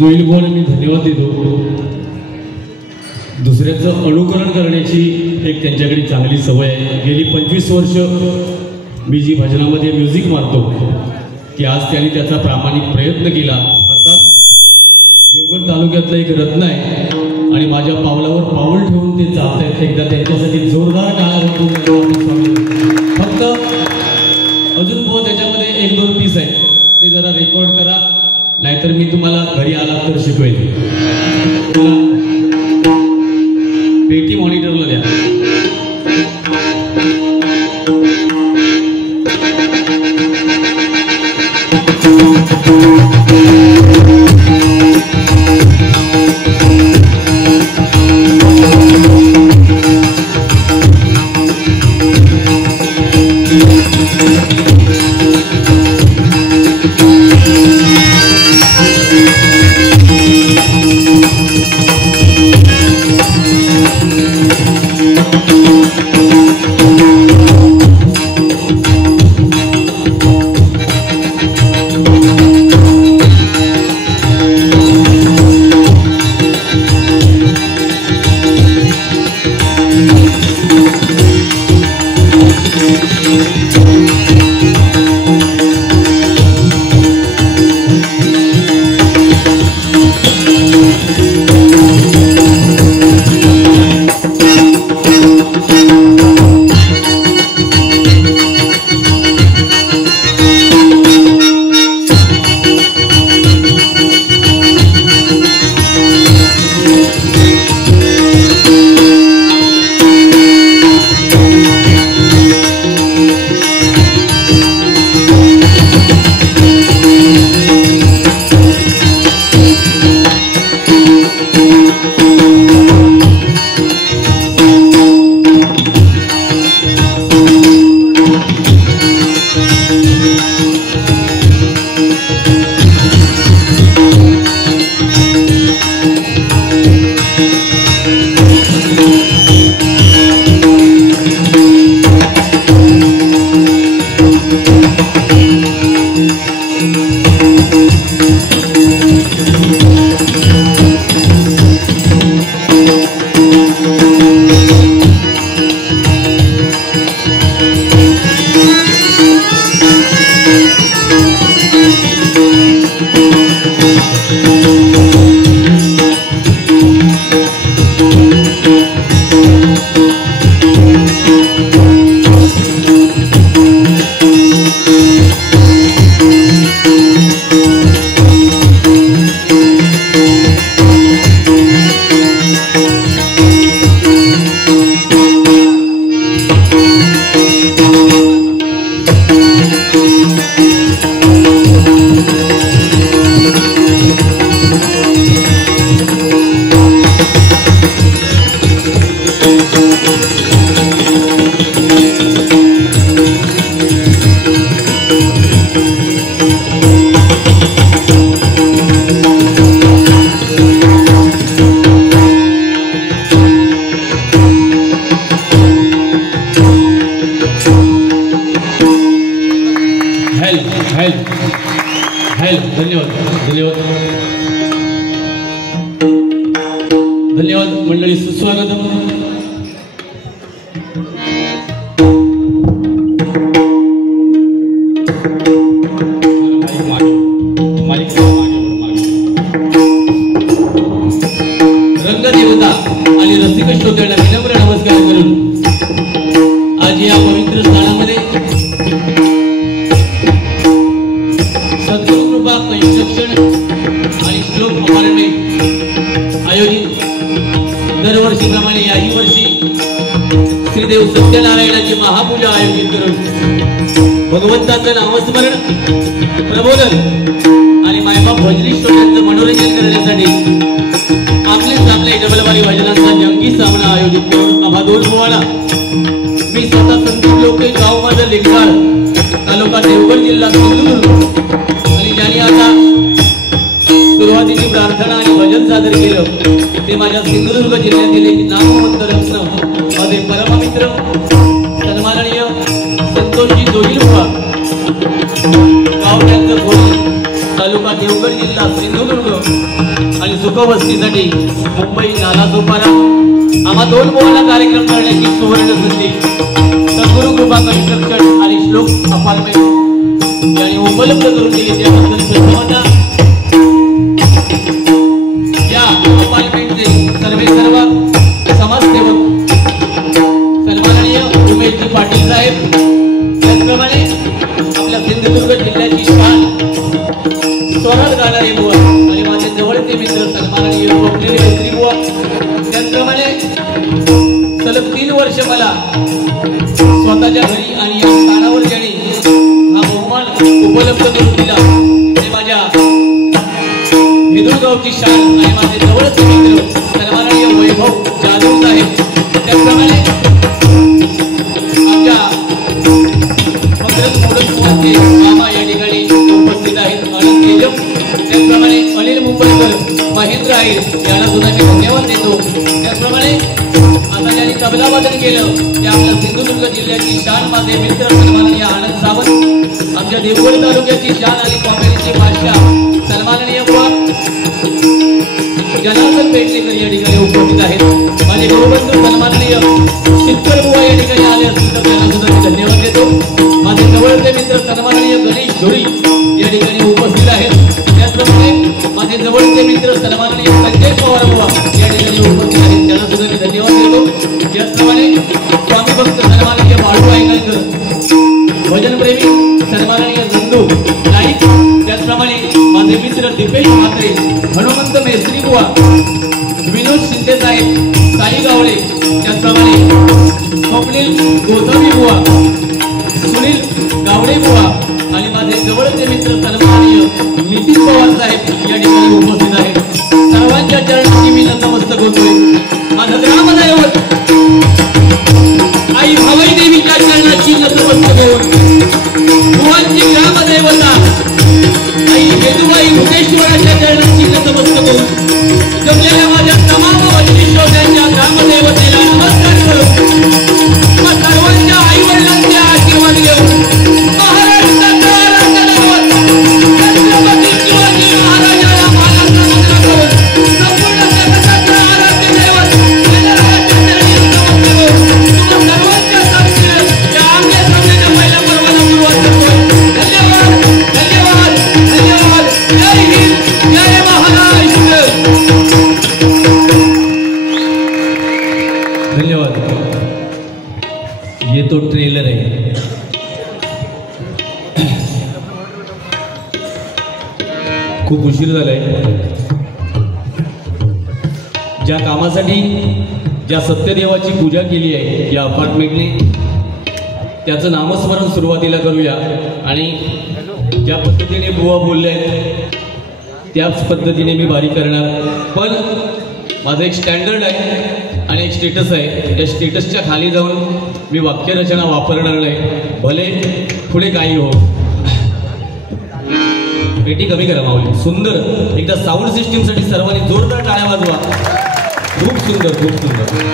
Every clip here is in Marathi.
जोईल बोल मी धन्यवाद देतो. दुसऱ्याचं अनुकरण करण्याची एक त्यांच्याकडे चांगली सवय आहे. गेली 25 वर्ष मी जी भजनामध्ये म्युझिक मारतो की आज त्यांनी त्याचा प्रामाणिक प्रयत्न केला. अर्थात देवगड तालुक्यातलं एक रत्न आहे आणि माझ्या पावलावर पाऊल ठेवून ते चालत आहेत. एकदा त्यांच्यासाठी जोरदार टाळ्या वाजवून. फक्त अजून बहुत त्याच्यामध्ये 1-2 पीस आहे ते जरा रेकॉर्ड करा, नाहीतर मी तुम्हाला घरी आला तर शिकवेल. पेटी मॉनिटरला द्या. धन्यवाद मंडळी, सुस्वागतम. रंगदेवता आणि रसिक श्रोत्यांना विनम्र नमस्कार करून आज या पवित्र स्थानामध्ये सद्गुरु कृपा कन्स्ट्रक्शन आणि श्लोक अपार्टमेंट आयोजित दरवर्षीप्रमाणे याही वर्षी श्रीदेव सत्यनारायणाची महापूजा आयोजित करून भगवंताचं नामस्मरण, प्रबोधन आणि मायबाप भजनी श्रोत्यांचं मनोरंजन करण्यासाठी आपले डबलबारी भजनांचा जंगी सामना आयोजित करून आम्हा दोन पोवाडा मी स्वतः संदीप लोके, गाव माझं लेखाळ, तालुका देवगड, जिल्हा सिंधुदुर्ग, आणि ज्यांनी आता सुरुवातीची प्रार्थना आणि भजन सादर केलं ते माझ्या सिंधुदुर्ग जिल्ह्यातील एक नामवंत रत्न माझे परममित्र सन्माननीय संतोषजी जोगी बुवा, गाव त्यांचं भोरी, तालुका देवगड, जिल्हा सिंधुदुर्ग, आणि सुखवस्तीसाठी मुंबई नालासोपारा. आम्हा दोन पोवाडा कार्यक्रम करण्याची सुवर्ण संधी सद्गुरु कृपा कन्स्ट्रक्शन आणि श्लोक अपार्टमेंट यांनी उपलब्ध करून दिली, त्याबद्दल सर्वांना या अपार्टमेंटचे सर्व समाजसेवक सन्माननीय उमेशजी पाटील साहेब, त्याचप्रमाणे आपल्या सिंधुदुर्ग जिल्ह्याची शान स्वरात गाणारे बुवा आणि माझे जवळचे मित्र सन्माननीय स्वप्नील मैत्री बुवा, त्याचप्रमाणे सलग 3 वर्ष मला स्वतःच्या घरी आणि या स्थानावर ज्यांनी हा बहुमान उपलब्ध करून दिला ते माझ्या हिंदुगावची शान आणि माझे जवळचे मित्र सन्माननीय वैभव जाधव साहेब, त्याचप्रमाणे आमच्या मामा या ठिकाणी उपस्थित आहेत, आनंद तेजम, त्याचप्रमाणे अनिल मुंबईकर, महेंद्र आहे, याला सुद्धा मी धन्यवाद देतो. त्याचप्रमाणे आता ज्यांनी तबला वादन केलं ते आपल्या सिंधुदुर्ग जिल्ह्याची शान माझे मित्र सन्माननीय आनंद सावंत, आमच्या देवगड तालुक्याची शान आणि कॉमेडीचे बादशाह सन्माननीय बुवा जनार्दन पेटलेकर या ठिकाणी उपस्थित आहेत. माझे गुरुबंधू सन्माननीय शितकर बुवा या ठिकाणी आले असतील तर त्यांना सुद्धा मी धन्यवाद देतो. माझे जवळचे मित्र सन्माननीय गणेश धुरी या ठिकाणी उपस्थित आहेत. त्याचप्रमाणे माझे जवळचे मित्र सन्माननीय संजय पवार बुवा या ठिकाणी उपस्थित आहेत, त्यांना सुद्धा मी धन्यवाद देतो. त्याचप्रमाणे स्वामी भक्त सन्माननीय बाळू आयंगलकर, भजनप्रेमी सन्माननीय नंदू नाईक, त्याचप्रमाणे माझे मित्र दीपेश म्हात्रे, हनुमंत मेस्त्री बुवा, विनोद शिंदे साहेब, साई गावडे, त्याचप्रमाणे स्वप्नील गोसावी बुवा, सुनील गावडे बुवा आणि माझे जवळचे मित्र सन्माननीय नितीन पवार साहेब या ठिकाणी उपस्थित आहेत. सर्वांच्या चरणांची मी नतमस्तक होतोय. माझं ग्रामदैवत आई भवाई देवीच्या चरणाची नतमस्तक होऊन बुवांची ग्रामदैवता आई हेदुबाई मुकेश्वराच्या चरणाची नतमस्तक होऊन जमलेल्या माझ्या तमाम वैशिष्ट्यांच्या ग्रामदैवतेला नमस्कार करून सर्वांच्या आई वडिलांचे आशीर्वाद घेऊन महाराष्ट्राचा राष्ट्रदैवत छत्रपती शिवाजी महाराजांना मानाचा मुजरा करून संपूर्ण जगताचे आराध्य दैवत गणरायाच्या चरणी नमस्कार करून तुम्हा सर्वांच्या साक्षीने या आमच्या सामन्याच्या पहिल्या पर्वाला सुरुवात करतोय. धन्यवाद, धन्यवाद, धन्यवाद. जय हिंद, जय महाराष्ट्र. धन्यवाद. ये तो ट्रेलर आहे. खूप उशीर झालाय. ज्या कामासाठी ज्या सत्यदेवाची पूजा केली आहे या अपार्टमेंटने त्याचं नामस्मरण सुरुवातीला करूया. आणि ज्या पद्धतीने बुवा बोलले आहेत त्याच पद्धतीने मी बारी करणार. पण माझं एक स्टँडर्ड आहे आणि एक स्टेटस आहे. त्या स्टेटसच्या खाली जाऊन मी वाक्यरचना वापरणार नाही, भले पुढे काही हो. पेटी कमी करा माऊली. सुंदर एकदा साऊंड सिस्टीमसाठी सर्वांनी जोरदार टाळ्या वाजवा. खूप सुंदर, खूप सुंदर.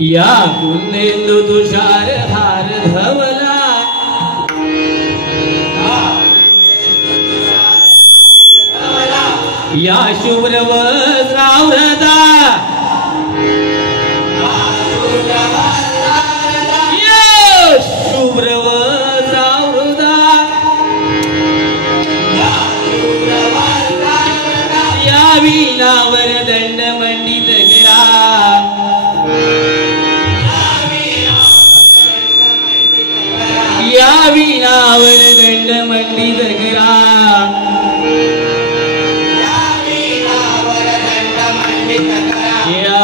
या कुंदेंदु तुषार हार धवला या शुभ्र वस्त्रावृता शुभ्र वस्त्रावृता या वीणावर दंड मंडित करा या वीणावर दंड मंडित करा या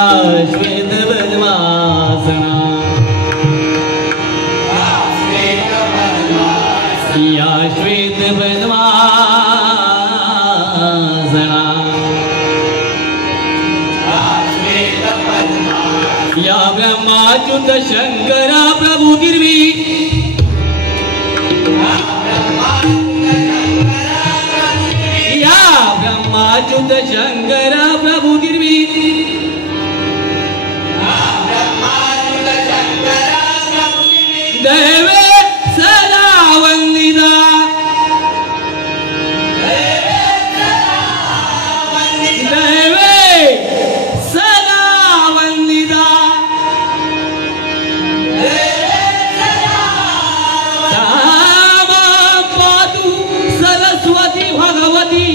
श्वेत पद्मासना या श्वेत पद्मासना या ब्रह्माच्युत शंकरा प्रभु दिर्वी या ब्रह्माच्युत शंकरा प्रभु दिर्वी देवे सदा वंदिता देवे सदा वंदिता पातु सरस्वती भगवती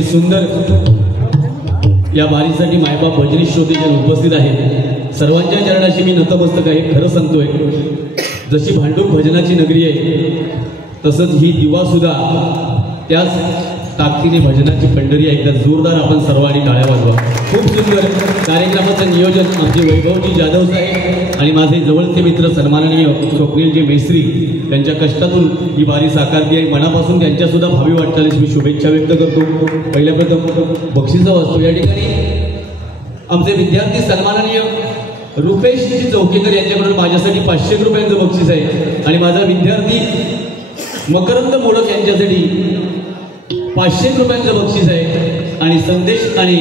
अतिशय सुंदर या वारीसाठी मायबाप भजनी श्रोते जे उपस्थित आहेत सर्वांच्या चरणाशी मी नतमस्तक आहे. खरं सांगतोय, जशी भांडूप भजनाची नगरी आहे तसंच ही दिवा सुद्धा त्याच ताकदीने भजनाची पंढरी आहे. एकदा जोरदार आपण सर्वांनी टाळ्या वाजवा. खूप सुंदर कार्यक्रमाचं नियोजन आमचे वैभवजी जाधव साहेब आणि माझे जवळचे मित्र सन्माननीय स्वप्नीलजी मेस्त्री त्यांच्या कष्टातून ही वारी साकारली आहे. मनापासून त्यांच्या सुद्धा भावी वाटचालीस मी शुभेच्छा व्यक्त करतो. पहिल्या प्रथम बक्षिसा वाचतो. या ठिकाणी आमचे विद्यार्थी सन्माननीय रुपेशजी चौकेकर यांच्याकडून माझ्यासाठी 500 रुपयांचं बक्षीस आहे आणि माझा विद्यार्थी मकरंद मोडक यांच्यासाठी 500 रुपयांचं बक्षीस आहे आणि संदेश आणि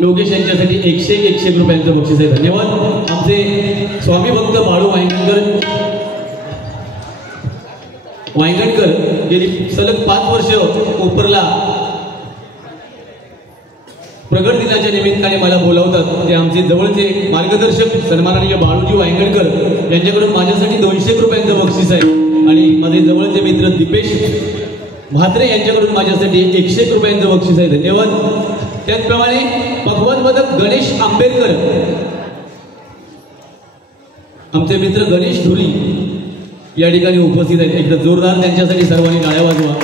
योगेश यांच्यासाठी 101 रुपयांचं बक्षीस आहे. धन्यवाद. आमचे स्वामी भक्त बाळू वायंगणकर गेली सलग 5 वर्ष कोपरला प्रगट दिनाच्या निमित्ताने मला बोलावतात. ते आमचे जवळचे मार्गदर्शक सन्माननीय बाळूजी वायंगणकर यांच्याकडून माझ्यासाठी 200 रुपयांचं बक्षीस आहे आणि माझे जवळचे मित्र दीपेश म्हात्रे यांच्याकडून माझ्यासाठी 101 रुपयांचं बक्षीस आहे. धन्यवाद. त्याचप्रमाणे भगवतवादक गणेश आंबेडकर आमचे मित्र गणेश धुरी या ठिकाणी उपस्थित आहेत. एकदा जोरदार त्यांच्यासाठी सर्वांनी टाळ्या वाजवा.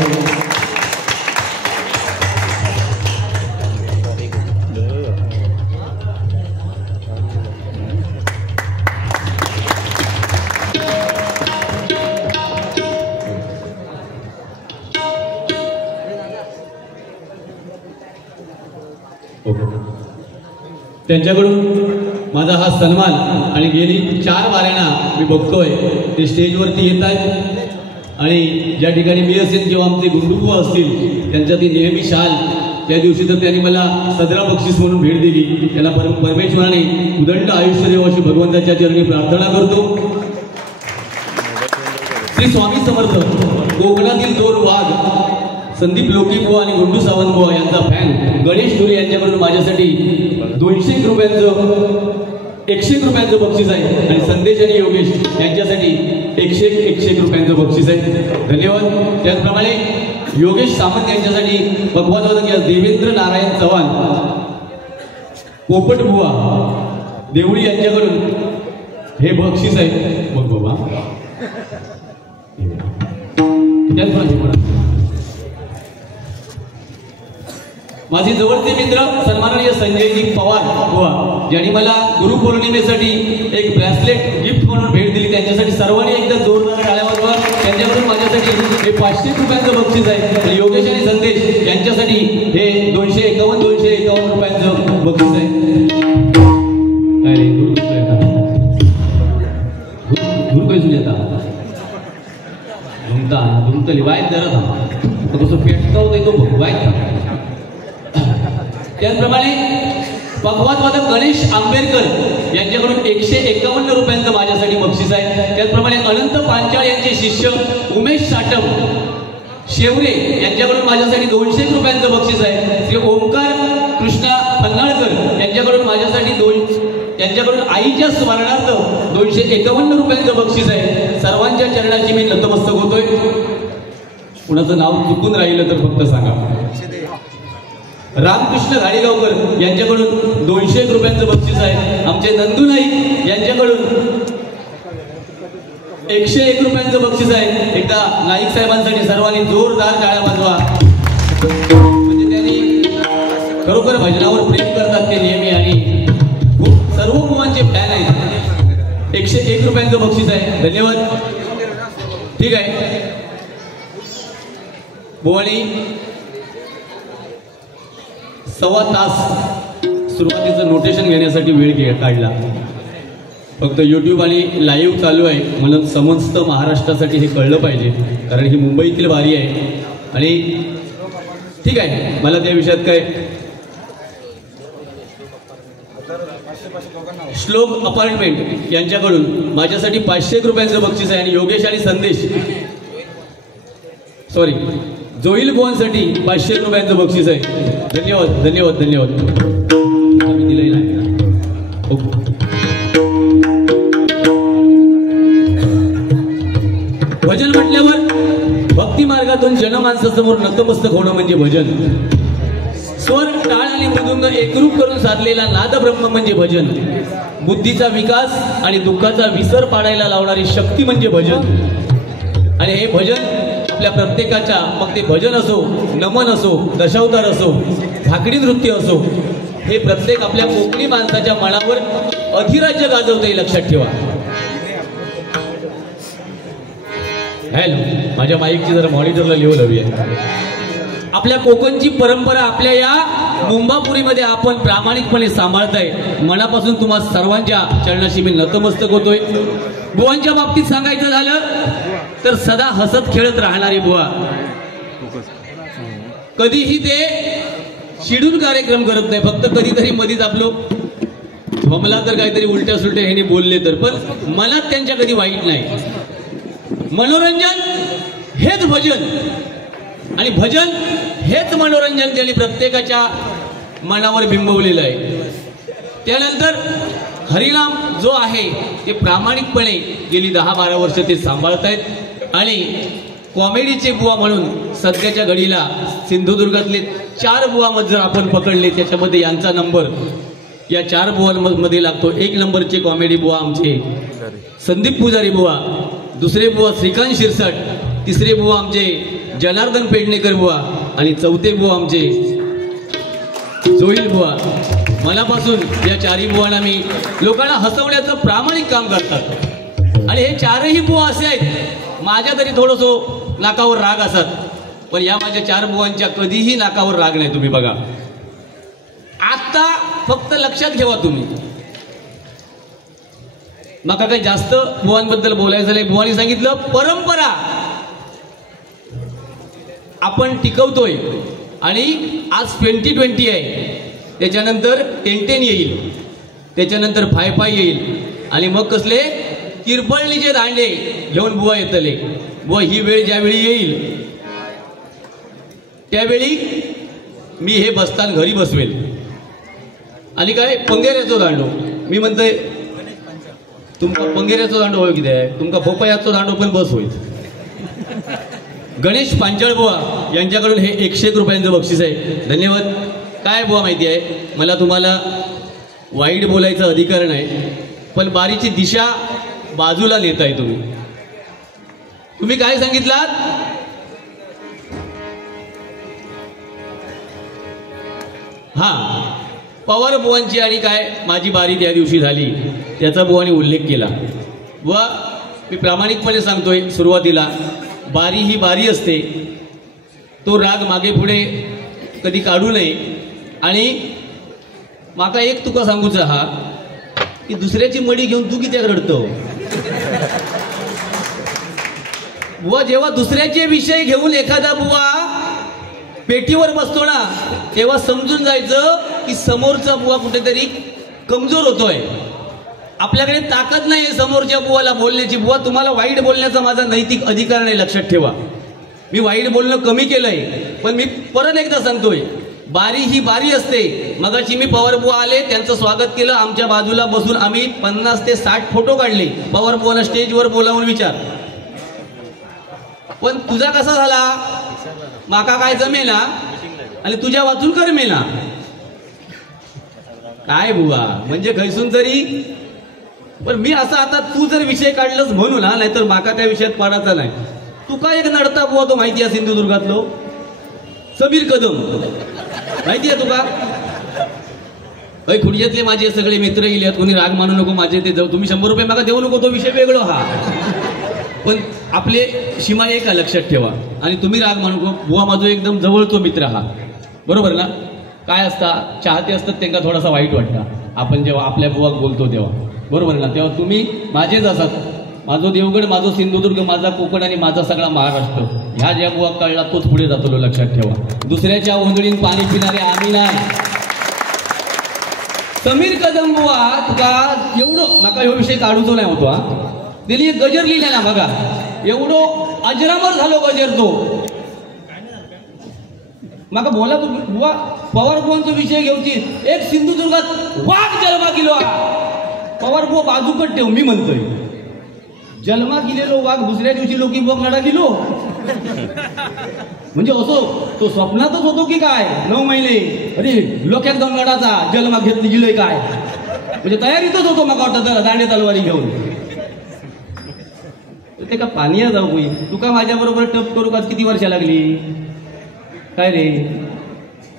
त्यांच्याकडून माझा हा सन्मान आणि गेली 4 वाऱ्यांना मी बघतोय ते स्टेजवरती येत आहेत आणि ज्या ठिकाणी मी असेल किंवा आमचे गुंडुबुवा असतील त्यांच्या ती नेहमी शाल त्या दिवशी तर त्यांनी मला सदरा बक्षीस म्हणून भेट दिली. त्याला परमेश्वराने उदंड आयुष्य देव अशी भगवंताच्या चरणी प्रार्थना करतो. श्री स्वामी समर्थ कोकणातील 2 वाघ संदीप लोकीबुवा आणि गुंडू सावंतबुवा यांचा फॅन गणेश धुरे यांच्याकडून माझ्यासाठी 200 रुपयांचं 101 रुपयांचं बक्षीस आहे आणि संदेश आणि योगेश यांच्यासाठी 101 रुपयांचं बक्षीस आहे. धन्यवाद. त्याचप्रमाणे योगेश सामंत यांच्यासाठी भगवतवादक या देवेंद्र नारायण चव्हाण पोपटबुवा देवळी यांच्याकडून हे बक्षीस आहे. बघ बाबा त्याचप्रमाणे माझे जवळचे मित्र सन्माननीय संजयजी पवार बुवा ज्यांनी मला गुरुपौर्णिमेसाठी एक ब्रेसलेट गिफ्ट म्हणून भेट दिली. त्यांच्यासाठी सर्वांनी एकदा जोरदार टाळ्या वाजवा. त्यांच्याकडून माझ्यासाठी हे 500 रुपयांचं बक्षीस आहे. योगेश आणि संदेश यांच्यासाठी हे 251 रुपयांचं बक्षीस आहे. काय रे गुरु पैसून येतात घुमता घुमतली वाईट जरा था कसं पेटका होता तो वाईट. त्याचप्रमाणे भगवतवादक गणेश आंबेडकर यांच्याकडून 151 रुपयांचं माझ्यासाठी बक्षीस आहे. त्याचप्रमाणे अनंत पांचाळ यांचे शिष्य उमेश साटम शेवरे यांच्याकडून माझ्यासाठी 200 रुपयांचं बक्षीस आहे. श्री ओंकार कृष्णा पन्हाळकर यांच्याकडून माझ्यासाठी यांच्याकडून आईच्या स्मरणार्थ 251 रुपयांचं बक्षीस आहे. सर्वांच्या चरणाची मी नतमस्तक होतोय. कुणाचं नाव चुकून राहिलं तर फक्त सांगा. रामकृष्ण घाडीगावकर यांच्याकडून 200 रुपयांचं बक्षीस आहे. आमचे नंदू नाईक यांच्याकडून 101 रुपयांचं बक्षीस आहे. एकदा नाईक साहेबांसाठी सर्वांनी जोरदार टाळ्या वाजवा. म्हणजे त्यांनी खरोखर भजनावर प्रेम करतात ते नेहमी आणि खूप सर्व मुलांचे फॅन आहेत. 101 रुपयांचं बक्षीस आहे. धन्यवाद. ठीक आहे भुवानी 1.25 तास सुरुवातीचं नोटेशन घेण्यासाठी वेळ काढला. फक्त यूट्यूब आणि लाईव्ह चालू आहे म्हणून समस्त महाराष्ट्रासाठी हे कळलं पाहिजे कारण ही मुंबईतील वारी आहे आणि ठीक आहे. मला त्या विषयात काय श्लोक अपार्टमेंट यांच्याकडून माझ्यासाठी 500 रुपयांचं बक्षीस आहे आणि योगेश आणि संदेश जोईल गोवांसाठी 500 रुपयांचं बक्षीस आहे. धन्यवाद धन्यवाद धन्यवाद. भजन म्हटल्यावर भक्ती मार्गातून जनमानसासमोर नतमस्तक होणं म्हणजे भजन. स्वर टाळ आणि मृदुंग एकरूप करून साधलेला नादब्रह्म म्हणजे भजन. बुद्धीचा विकास आणि दुःखाचा विसर पाडायला लावणारी शक्ती म्हणजे भजन. आणि हे भजन आपल्या प्रत्येकाच्या, मग ते भजन असो, नमन असो, दशावतार असो, झाकडी नृत्य असो, हे प्रत्येक आपल्या कोकणी माणसाच्या मनावर अधिराज्य गाजवते, लक्षात ठेवा. हॅलो, माझ्या माईकची जरा मॉनिटरला लेवल हवी आहे. आपल्या कोकणची परंपरा आपल्या या मुंबापुरीमध्ये आपण प्रामाणिकपणे सांभाळताय. मनापासून तुम्हा सर्वांच्या चरणाशी मी नतमस्तक होतोय. बुवांच्या बाबतीत सांगायचं झालं तर सदा हसत खेळत राहणारी बुवा. कधीही ते चिडून कार्यक्रम करत नाही, फक्त कधीतरी मधीच आपलं हमला तर काहीतरी उलट्या सुलट्या ह्याने बोलले तर, पण मनात त्यांच्या कधी वाईट नाही. मनोरंजन हेच भजन आणि भजन हेच मनोरंजन त्यांनी प्रत्येकाच्या मनावर बिंबवलेलं आहे. त्यानंतर हरिनाम जो आहे ते प्रामाणिकपणे गेली 10-12 वर्ष ते सांभाळतायत. आणि कॉमेडीचे बुवा म्हणून सध्याच्या घडीला सिंधुदुर्गातले 4 बुवा जर आपण पकडले, त्याच्यामध्ये यांचा नंबर या 4 बुवांमध्ये लागतो. 1 नंबरचे कॉमेडी बुवा आमचे संदीप पुजारी बुवा, दुसरे बुवा श्रीकांत शिरसाट, तिसरे बुवा आमचे जनार्दन पेडणेकर बुवा आणि चौथे बुवा आमचे जोईल बुवा. मनापासून या 4ही बुवांना मी लोकांना हसवण्याचं प्रामाणिक काम करतात. आणि हे 4ही बुवा असे आहेत, माझ्या तरी थोडंसं नाकावर राग असतात, पण या माझ्या 4 बुवांच्या कधीही नाकावर राग नाही. तुम्ही बघा, आता फक्त लक्षात ठेवा तुम्ही. मग काही जास्त बुवांबद्दल बोलायचं नाही. बुवांनी सांगितलं परंपरा आपण टिकवतोय आणि आज 2020 आहे, त्याच्यानंतर 10-10 येईल, त्याच्यानंतर 5-5 येईल आणि मग कसले किरपळणीचे दांडे घेऊन बुवा येतले. बुवा ही वेळ ज्यावेळी येईल त्यावेळी मी हे बसतान घरी बसवेल आणि काय पंगेऱ्याचो दांडो. मी म्हणतोय तुमका पंगेऱ्याचो दांडो होय किती आहे, तुमका भोपायाचो दांडो पण बस होईल. गणेश पांचाळ बुवा यांच्याकडून हे 101 रुपयांचं बक्षीस आहे. धन्यवाद. काय बुवा माहिती आहे, मला तुम्हाला वाईट बोलायचा अधिकार नाही, पण बारीची दिशा बाजूला नेताय तुम्ही. तुम्ही काय सांगितलात, हा पवार बुवांची आणि काय माझी बारी त्या दिवशी झाली त्याचा बुवांनी उल्लेख केला. बुवा मी प्रामाणिकपणे सांगतोय, सुरुवातीला बारी ही बारी असते, तो राग मागे पुढे कधी काढू नये. आणि माका एक तुका सांगूचा हा की दुसऱ्याची मडी घेऊन तू कित्याक रडतो. बुवा जेव्हा दुसऱ्याचे विषय घेऊन एखादा बुवा पेटीवर बसतो ना, तेव्हा समजून जायचं की समोरचा बुवा कुठेतरी कमजोर होतोय. आपल्याकडे ताकद नाही समोरच्या बुवाला बोलण्याची. बुवा तुम्हाला वाईट बोलण्याचा माझा नैतिक अधिकार नाही, लक्षात ठेवा. मी वाईट बोलणं कमी केलंय, पण मी परत एकदा सांगतोय, बारी ही बारी असते. मगाशी मी पवार बुवा आले, त्यांचं स्वागत केलं, आमच्या बाजूला बसून आम्ही 50 ते 60 फोटो काढले. पवार बुवाला स्टेजवर बोलावून विचार, पण तुझा कसा झाला, माका काय जमेना आणि तुझ्या वाचून करमेना. काय बुवा म्हणजे खैसून तरी. पण मी असं आता तू जर विषय काढलंच म्हणून हा, नाहीतर माका त्या विषयात पडायचा नाही. तू काय एक नडता बुवा तो माहिती आहे सिंधुदुर्गातलो समीर कदम, माहिती आहे तुका. भाई खुडीयातले माझे सगळे मित्र गेले, कोणी राग मानू नको माझे, ते तुम्ही 100 रुपये मागा देऊ नको, तो विषय वेगळो हा. पण आपले सीमा एक लक्षात ठेवा. आणि तुम्ही राग मानू नको. बुवा माझा एकदम जवळचो मित्र हा, बरोबर ना. काय असता चाहते असतात त्यांना थोडासा वाईट वाटतं आपण जेव्हा आपल्या बुवाक बोलतो तेव्हा, बरोबर ना. तेव्हा तुम्ही माझेच असतात. माझो देवगड, माझो सिंधुदुर्ग, माझा कोकण आणि माझा सगळा महाराष्ट्र. ह्या ज्या बुवा कळला तोच पुढे जातो, लक्षात ठेवा. दुसऱ्याच्या ओंजळीन पाणी पिणारे आम्ही नाही. समीर कदम बुवा तुका एवढं नका ह्यो विषय काढूचो नाही होतो हा. त्यांनी एक गजर लिहिला ना बघा, एवढो अजरामर झालो गजर तो. माका बोला तू बुवा पवार बुवांचा विषय घेऊची. एक सिंधुदुर्गात वाघ जन्मा गेलो, पवार बुवा बाजूकट ठेव. मी म्हणतोय जन्मा गेलेलो वाघ दुसऱ्या दिवशी लोकी बुवा नडा गेलो. म्हणजे असो तो स्वप्नातच होतो की काय 9 महिने अरे लोक्यात जाऊन गडाचा जन्म घेतली गेलोय काय म्हणजे तयारीतच होतो मग वाटतं दांडे तलवारी घेऊन ते का पानिया जाऊ कोई तुका माझ्या बरोबर टप करू का किती वर्ष लागली काय रे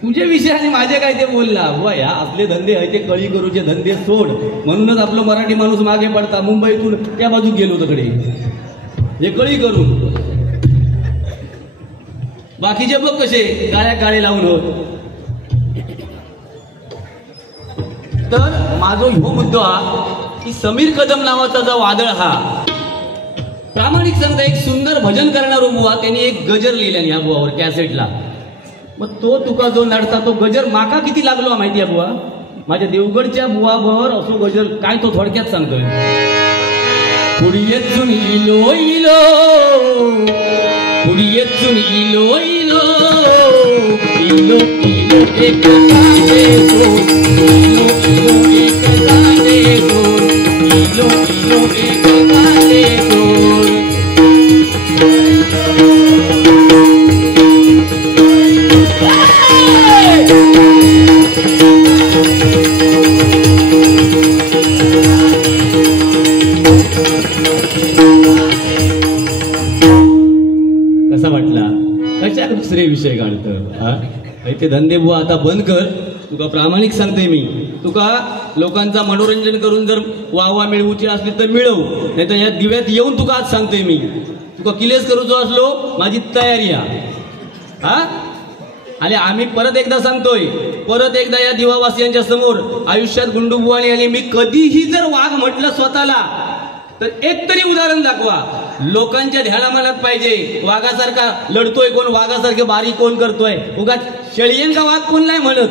तुझे विषय आणि माझे काय ते बोलला बुवा या आपले धंदे आहे ते कळी करूचे धंदे सोड म्हणूनच आपलं मराठी माणूस मागे पडता मुंबईतून त्या बाजूक गेलो तिकडे हे कळी करून बाकीचे बघ कसे काळ्या काळे लावून होत तर माझो ह्यो मुद्दो हा की समीर कदम नावाचा जो वादळ हा प्रामाणिक सांगता एक सुंदर भजन करणारो बुवा त्यांनी एक गजर लिहिल्याने या बुवावर कॅसेटला मग तो तुका जो नडता तो गजर माका किती लागलो माहिती आहे बुवा माझ्या देवगडच्या बुवावर असो गजर काय तो थोडक्यात सांगतोय पुढीयेचून इलो इलो पुढीयेचून इलो इलो इलो इलो एक गाणे सोड इलो इलो एक गाणे सोड इलो इलो एक गाणे सोड कसा वाटला कशा दुसरे विषय काढतं ते धंदे बुवा आता बंद कर तुका प्रामाणिक सांगते मी तुका लोकांचा मनोरंजन करून जर वाहवा मिळवूची असली तर मिळव नाही तर या दिव्यात येऊन तुका आज सांगतोय मी तुका किलेस करूचो असलो माझी तयारी हा आणि आम्ही परत एकदा सांगतोय परत एकदा या दिवावासियांच्या समोर आयुष्यात गुंडूबुवानी आणि मी कधीही जर वाघ म्हटलं स्वतःला तर एक तरी उदाहरण दाखवा लोकांच्या ध्याना मनात पाहिजे वाघासारखा लढतोय कोण वाघासारखे बारीक कोण करतोय उगाच शेळीयन का वाघ कोण नाही म्हणत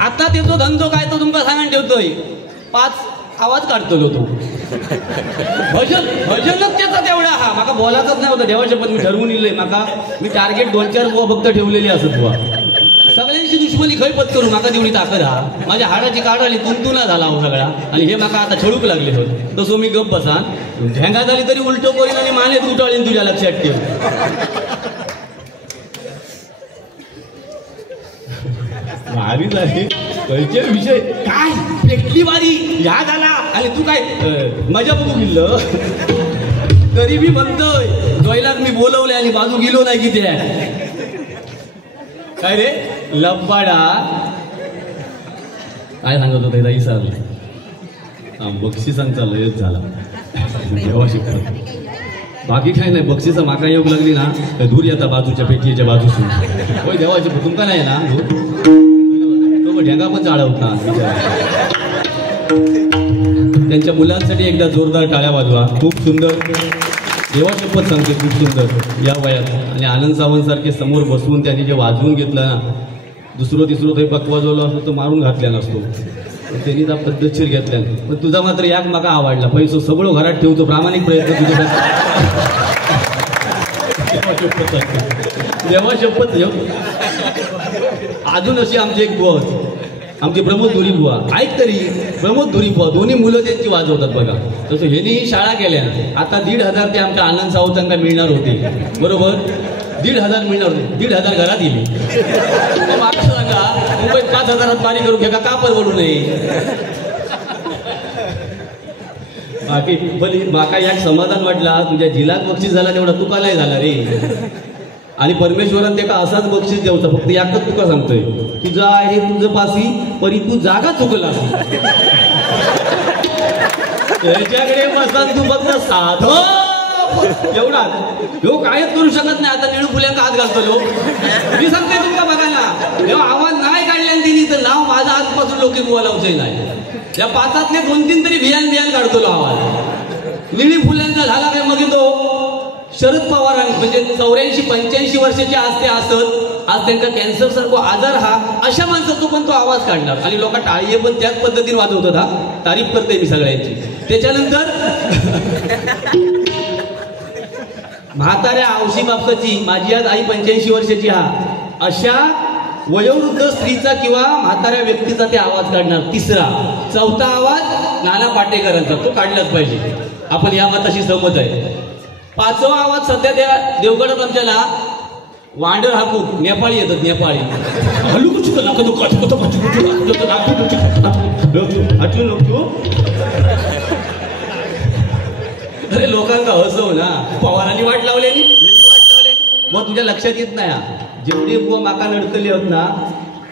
आता त्याचा धंदो काय तो तुमका सांगून ठेवतोय 5 आवाज काढतो तो भजनच त्याचा तेवढा हा माका बोलायचंच नाही होतं देवाच्या पण मी ठरवून इलंय माका मी टार्गेट 2-4 बुवा फक्त ठेवलेली असत बुवा सगळ्यांशी दुश्मनी खय पत्करू माका तेवढी ताकद हा माझ्या हाडाची काढ आली तुंतुना झाला हो सगळा आणि हे माका आता छळूक लागले होत तसो मी गप्प बसान झेंगा झाली तरी उलटो करीन आणि मानेत उटाळीन तुझ्या लक्षात ठेव भारी झाली खयचे विषय काय पेटली वारी या झाला आणि तू काय मजा बघू गेलं तरी मी म्हणतोय जयलाक मी बोलवले आणि बाजू गेलो नाही किती काय रे लब्बाडा काय सांगत होता इसारला बक्षिसांचा लयच झाला देवा शिकतो बाकी काय नाही बक्षिसा माका योग लागली ना तर दूर येता बाजूच्या पेटीच्या बाजूसून होय देवाची तुमका नाही ना तो ढेंगा पण चाळवता त्यांच्या मुलांसाठी एकदा जोरदार टाळ्या वाजवा खूप सुंदर देवा शपथ सांगते खूप सुंदर या वयात आणि आनंद सावंत सारखे समोर बसवून त्यांनी जे वाजवून घेतलं ना दुसरं तिसरं काही पकवाजवलं असतो तो मारून घातल्या नसतो त्यांनी त्या पद्धतशीर घेतल्या पण तुझा मात्र याक माका आवडला पैसो सगळं घरात ठेवतो प्रामाणिक प्रयत्न तुझ्या देवा शपथ घेऊ अजून अशी आमची एक बुवा होती आमची प्रमोद धुरी बुवा ऐक तरी प्रमोद धुरी बुवा दोन्ही मुलं त्यांची वाजवतात बघा तसं ह्यांनी शाळा केल्या आता 1,500 ते आमच्या आनंद सावंतांना मिळणार होते बरोबर 1,500 मिळणार होते 1,500 घरात गेली माका सांगा मुंबईत 5,000 पाणी करू घ्या का परवडू नये बाकी पण माका याक समाधान वाटला तुझ्या जिल्ह्यात बक्षीस झाला तेवढा तुका नाही झाला रे आणि परमेश्वरान त्याका असाच बक्षीस द्यावचा फक्त याकच तुका सांगतोय तुझं आहे तुझं पासी परी तू जागा चुकला त्याच्याकडे बसान तू फक्त साध एवढा ह्यो कायच करू शकत नाही आता निळू फुल्यांका हात घालतो मी सांगते तुमका बघायला जेव्हा आवाज नाही काढल्या तिने तर नाव माझा आजपासून लोक बुवा लावचे नाही या 5 ते 2-3 तरी बियान काढतो आवाज निळी फुल्यांचा झाला काय मग तो शरद पवार म्हणजे 84-85 वर्षाचे असते असत आज त्यांचा कॅन्सर सारखा आजार हा अशा माणसाचा पण तो आवाज काढणार आणि लोक टाळी पण त्याच पद्धतीने वाजवतात हा तारीफ करते मी सगळ्यांची त्याच्यानंतर म्हाताऱ्या औशी बापसाची माझी आज आई 85 वर्षाची हा अशा वयोवृद्ध स्त्रीचा किंवा म्हाताऱ्या व्यक्तीचा ते आवाज काढणार 3रा 4था आवाज नाना पाटेकरांचा, तो काढलाच पाहिजे. आपण या मताशी सहमत आहे. पाचवा आवाज सध्या त्या देवगडात आमच्याला वांडर हाकू नेपाळी येतात. नेपाळी अरे लोकांना हसव ना. पवारांनी वाट लावलेली, यांनी वाट लावलेली, मग तुझ्या लक्षात येत नाही. जेवढे बुवा माका नडतले होत ना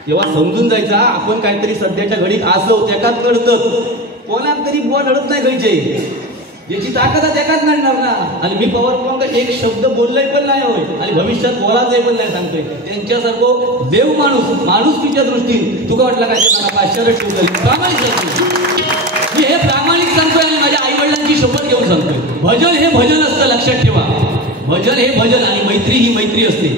तेव्हा समजून जायचा आपण काहीतरी सध्याच्या घडीत असो त्याकात नडत. कोणाक तरी बुवा नडत नाही घ्यायचे, याची ताकद आहे त्याकात नडणार ना. आणि मी पवार बुवांका एक शब्द बोललाय पण नाही होय आणि भविष्यात बोलायचंय पण नाही सांगतोय. त्यांच्यासारखं देव माणुसकीच्या दृष्टीने तुका वाटला काय मला पाचशे ठेवलं प्रामाणिक. मी हे प्रामाणिक सांगतोय आणि माझ्या आई वडिलांची शपथ घेऊन सांगतोय. भजन हे भजन असतं, लक्षात ठेवा. भजन हे भजन आणि मैत्री ही मैत्री असते.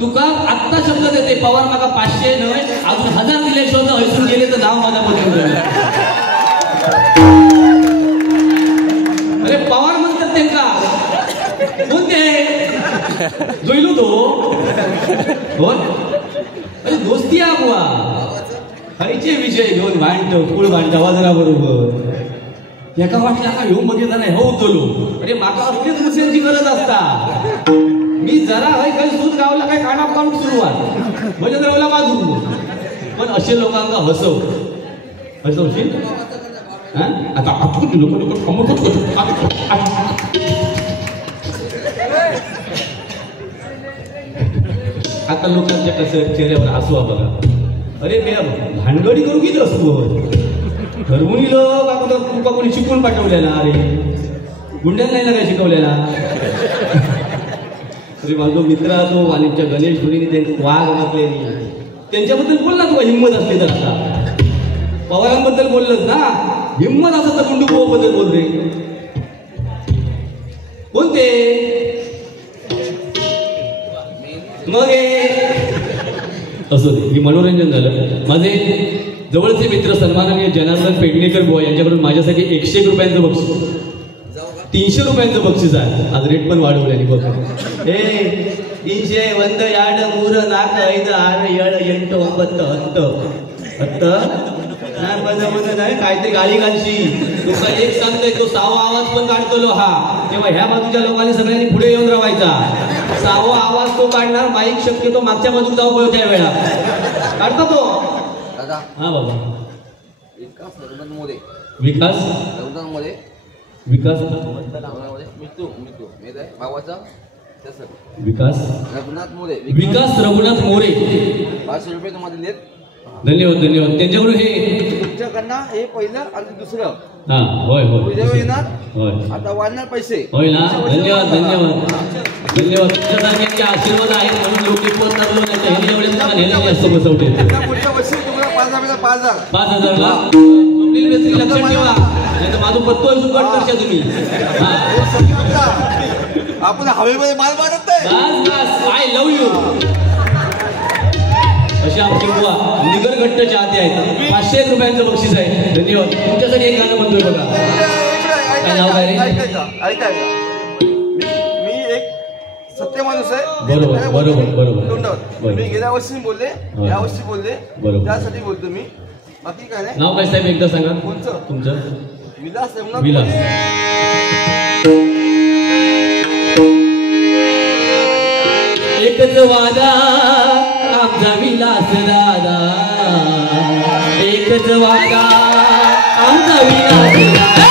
तुका आत्ता शब्द देते पवार मागा 500 नव्हे अजून 1000 दिल्याशिवाय हैसून गेले तर नाव माझा बदलून. अरे पवार म्हणतात त्यांका कोणते जोईलो तो हो. अरे दोस्ती बुवा खायचे विषय घेऊन भांडतो फुल भांडता वाजरा बरोबर. एका वाटला का ह्यो मध्ये नाही हो उतलो. अरे माका असलीच मुस्लिमची गरज असता. मी जरा हय काही सूत गावला काय काढाप काढून सुरुवात भजनरावला बाजू. पण असे लोकांना हसवशील आता आपण लोक आता लोकांच्या कसं चेहऱ्यावर हसवा बघा. अरे बे भानगडी करू किती असतो ठरवून तुका कोणी शिकवून पाठवलेला. अरे गुंड्याला नाही ना काय शिकवलेला. अरे माझा मित्र तो वाणीच्या गणेश धुरीने त्यांची वाघ म्हटलेली त्यांच्याबद्दल बोलला तुला हिंमत असली तर. आता पवारांबद्दल बोललंच ना, हिंमत असं तर गुंडू बद्दल बोल रे. कोणते मग असं हे मनोरंजन झालं. माझे जवळचे मित्र सन्माननीय जनार्दन पेडणेकर बुवा यांच्याकडून माझ्यासाठी 101 रुपयांचं बक्षीस, 300 रुपयांचं बक्षीस आहे. आज रेट पण वाढवल्याने बघ. हे 300 1 2 3 4 5 6 7 8 9 10 11 नाही काहीतरी गाडी घालशी. तुमचा एक सांगतोय तो 6वा आवाज पण काढतो हा. तेव्हा ह्या बाजूच्या लोकांनी सगळ्यांनी पुढे येऊन राहायचा. 6वा आवाज तो काढणार. माईक शक्यतो मागच्या बाजूला जाऊ पडतो त्या वेळा काढतो तो. हा बाबा विकास विकास विकास विकास रघुनाथ मोरे 500 रुपये तुम्हाला दिलेत. धन्यवाद धन्यवाद. त्यांच्याकडून हे तुमच्याकडनं हे पहिलं आणि दुसरं हा होय होय येणार. होय आता वाढणार पैसे होय ना. धन्यवाद धन्यवाद धन्यवाद. तुमच्या आशीर्वाद आहेत म्हणून लोक पण तरलो नाही जास्त बसवते. पुढच्या वर्षी तुम्हाला 5,000 5,000ला स्वप्नील मेस्त्री लक्षात ठेवा नाही तर माझं पत्तो सुकट करशा तुम्ही. आपण हवेमध्ये माल मारत नाही. I love you. अशी आमची बुवा निगर घट्ट चाहते आहेत. 501 रुपयांचं बक्षीस आहे. धन्यवाद. तुमच्यासाठी एक गाणं म्हणतोय बघा. काय नाव काय रे? ऐका मी एक सत्य माणूस आहे. बरोबर बरोबर बरोबर. तोंडावर मी गेल्या वर्षी बोलले, या वर्षी बोलले, त्यासाठी बोलतो मी. बाकी काय नाही. नाव काय साहेब एकदा सांगा. कोणचं तुमचं? विलास. विलास. एकच वादा आमचा विलास दादा, एकच वादा आमचा विलास दादा.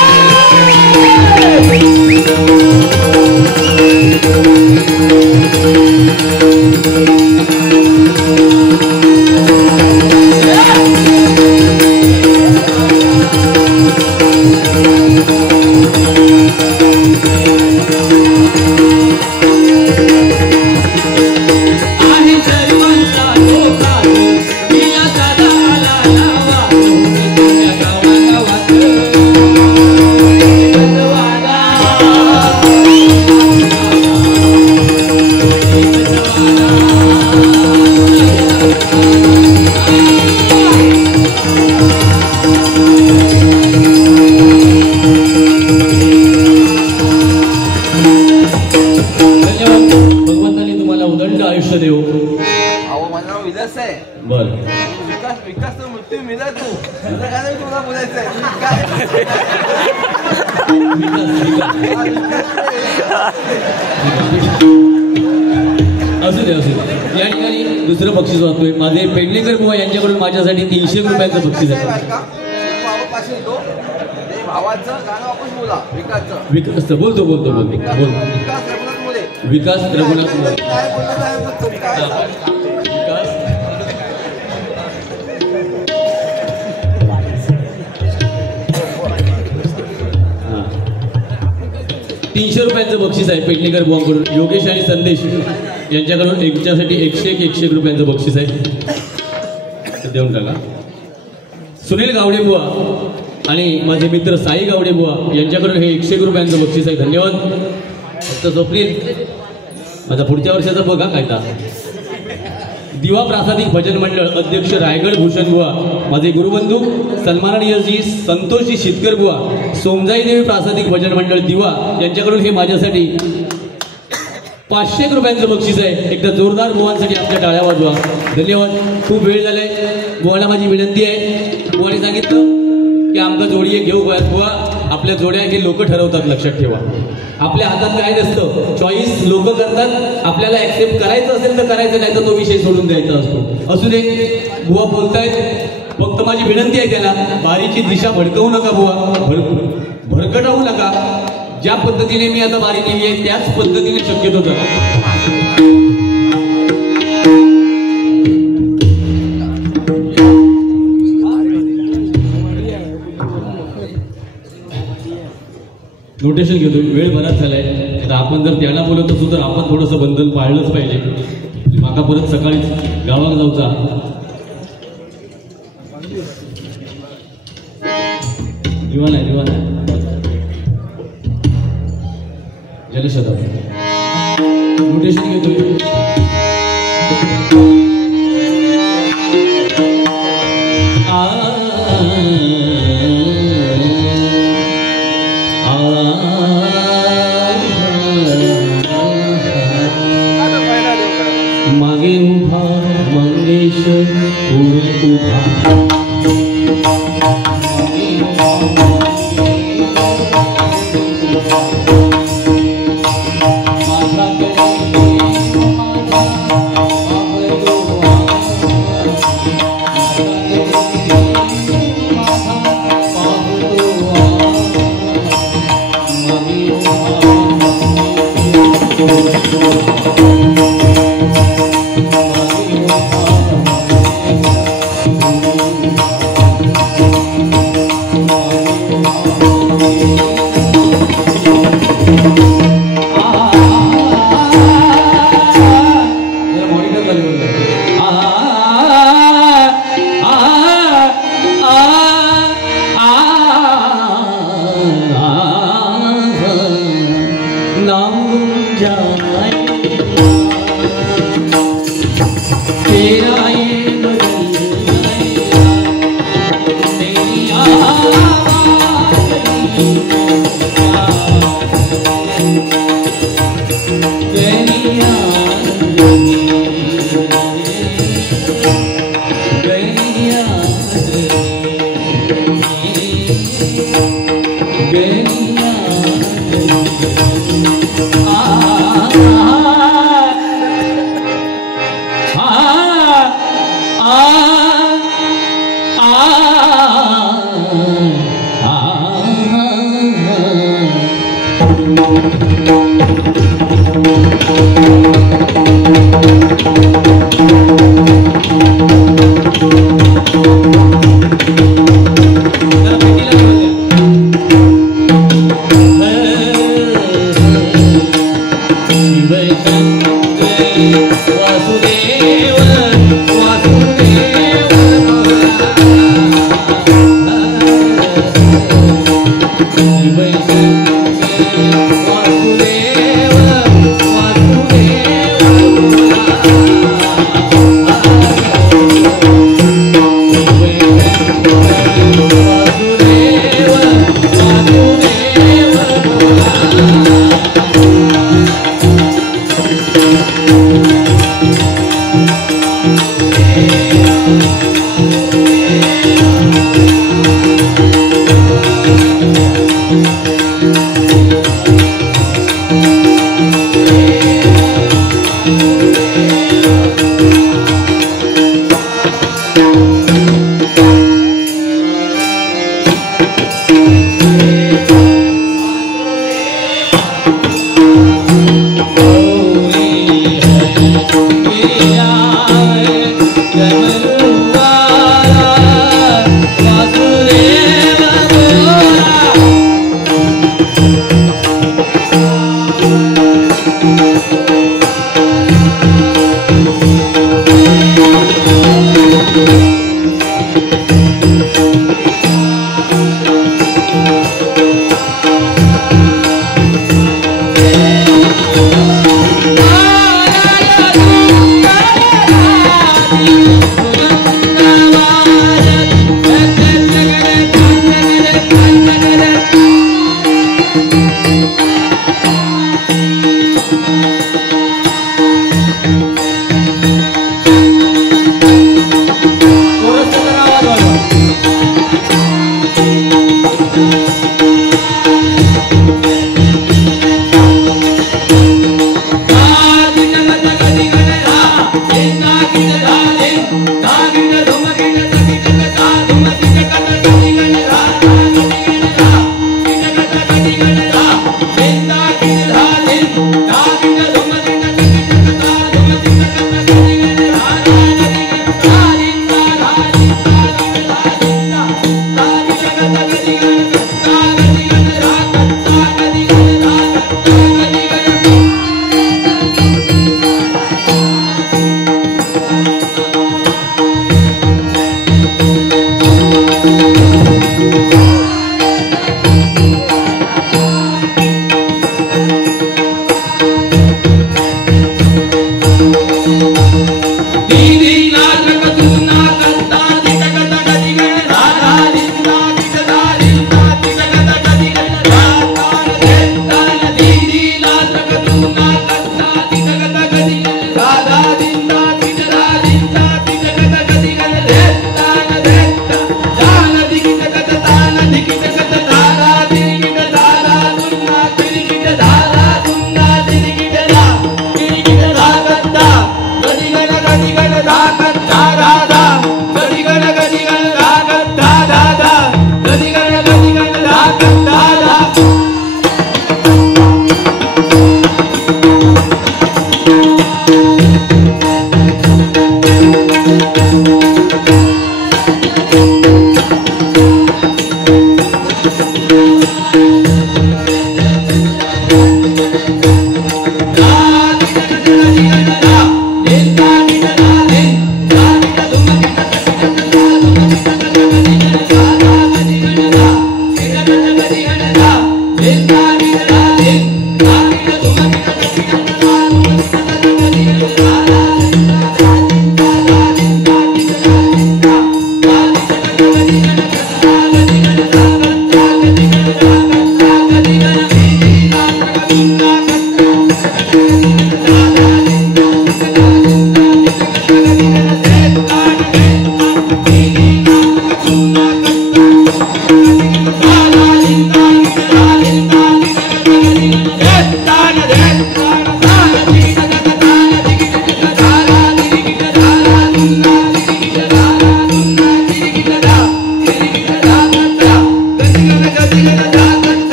बोलायचं असू दे असू दे. या ठिकाणी दुसरं बक्षीस वाटतोय. माझे पेडणेकर बुवा यांच्याकडून माझ्यासाठी 300 रुपयाचं बक्षीस आहे. भावाचं गाणं आपण बोला. विकास बोलतो बोलतो बोलतो बोल. विकास रघुनाथ मोरे. विकास 300 रुपयांचं बक्षीस आहे पेडणेकर बुवांकडून. योगेश आणि संदेश यांच्याकडून यांच्यासाठी 101 रुपयांचं बक्षीस आहे. देऊन टाका. सुनील गावडे बुवा आणि माझे मित्र साई गावडे बुवा यांच्याकडून हे 101 रुपयांचं बक्षीस आहे. धन्यवाद. फक्त स्वप्नील माझा पुढच्या वर्षाचा बघा कायदा. दिवा प्रासादिक भजन मंडळ अध्यक्ष रायगड भूषण बुवा, माझे गुरुबंधू सन्माननीयजी संतोषजी शितकर बुवा, सोमजाई देवी प्रासादिक भजन मंडळ दिवा यांच्याकडून हे माझ्यासाठी 500 रुपयांचं बक्षीस आहे. एकदा जोरदार बुवांसाठी आमच्या टाळ्या वाजवा. धन्यवाद. खूप वेळ झालाय. बुवाला माझी विनंती आहे. बुवाने सांगितलं की आमका जोडी एक घेऊ गोयात. बुवा आपल्या जोड्या हे लोक ठरवतात, लक्षात ठेवा. आपल्या हातात काय नसतं, चॉईस लोक करतात. आपल्याला ऍक्सेप्ट करायचं असेल तर करायचं, नाही तर तो विषय सोडून द्यायचा असतो. असू दे. बुवा बोलतायत. फक्त माझी विनंती आहे त्याला, बारीची दिशा भडकवू नका बुवा, भरकटवू नका. ज्या पद्धतीने मी आता बारी नेली आहे त्याच पद्धतीने शक्यतो करा. नोटेशन घेतो. वेळ बराच झालाय. तर आपण जर त्याला बोलत असू तर आपण थोडंसं बंधन पाळलंच पाहिजे. माका परत सकाळीच गावाला जाऊचा. दिवाण आहे, दिवाण आहे. जलशताब्दी नोटेशन घेतोय. मागे उभा मंगेश पुढे उभा.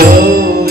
Oh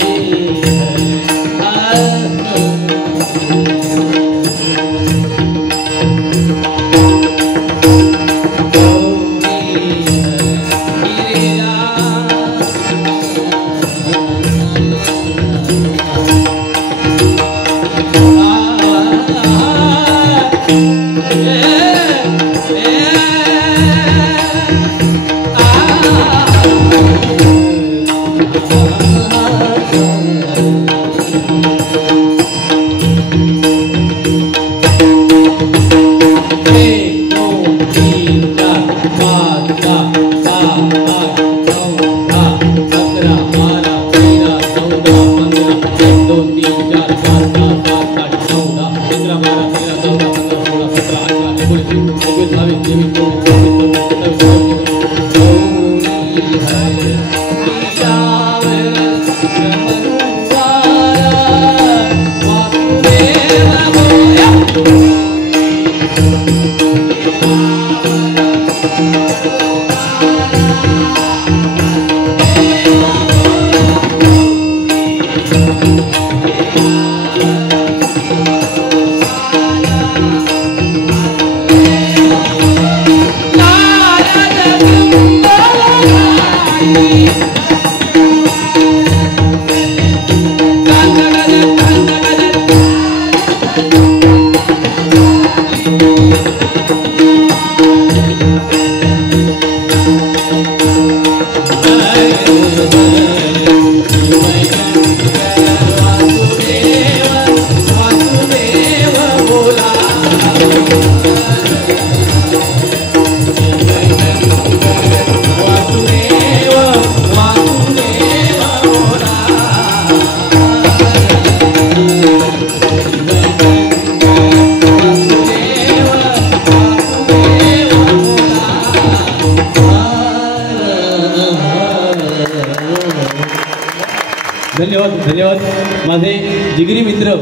धन्यवाद धन्यवाद. माझे जिगरी मित्र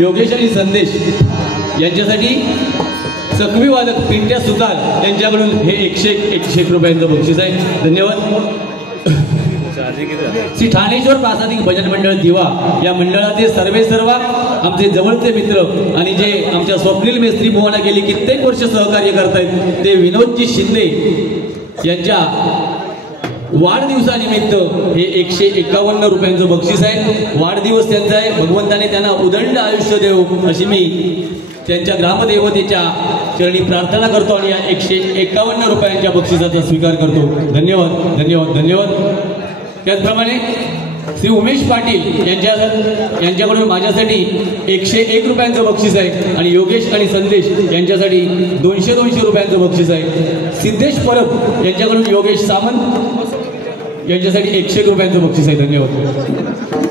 योगेश आणि संदेश यांच्यासाठी सकवी वादक पिंट्या सुतार यांच्याकडून हे 101 रुपयांचं बक्षीस आहे. धन्यवाद. श्री ठाणेश्वर प्रासादिक भजन मंडळ दिवा या मंडळाचे सर्व आमचे जवळचे मित्र आणि जे आमच्या स्वप्नील मेस्त्री मोहना गेली कित्येक वर्ष सहकार्य करतायत ते विनोदजी शिंदे यांच्या वाढदिवसानिमित्त हे 151 रुपयांचं बक्षीस आहे. वाढदिवस त्यांचा आहे. भगवंताने त्यांना उदंड आयुष्य देव अशी मी त्यांच्या ग्रामदेवतेच्या चरणी प्रार्थना करतो आणि या 151 रुपयांच्या बक्षिसाचा स्वीकार करतो. धन्यवाद धन्यवाद धन्यवाद. त्याचप्रमाणे श्री उमेश पाटील यांच्याकडून माझ्यासाठी 101 रुपयांचं बक्षीस आहे आणि योगेश आणि संदेश यांच्यासाठी 200 रुपयांचं बक्षीस आहे. सिद्धेश परब यांच्याकडून योगेश सामंत यांच्यासाठी 101 रुपयांचं बक्षीस आहे. धन्यवाद.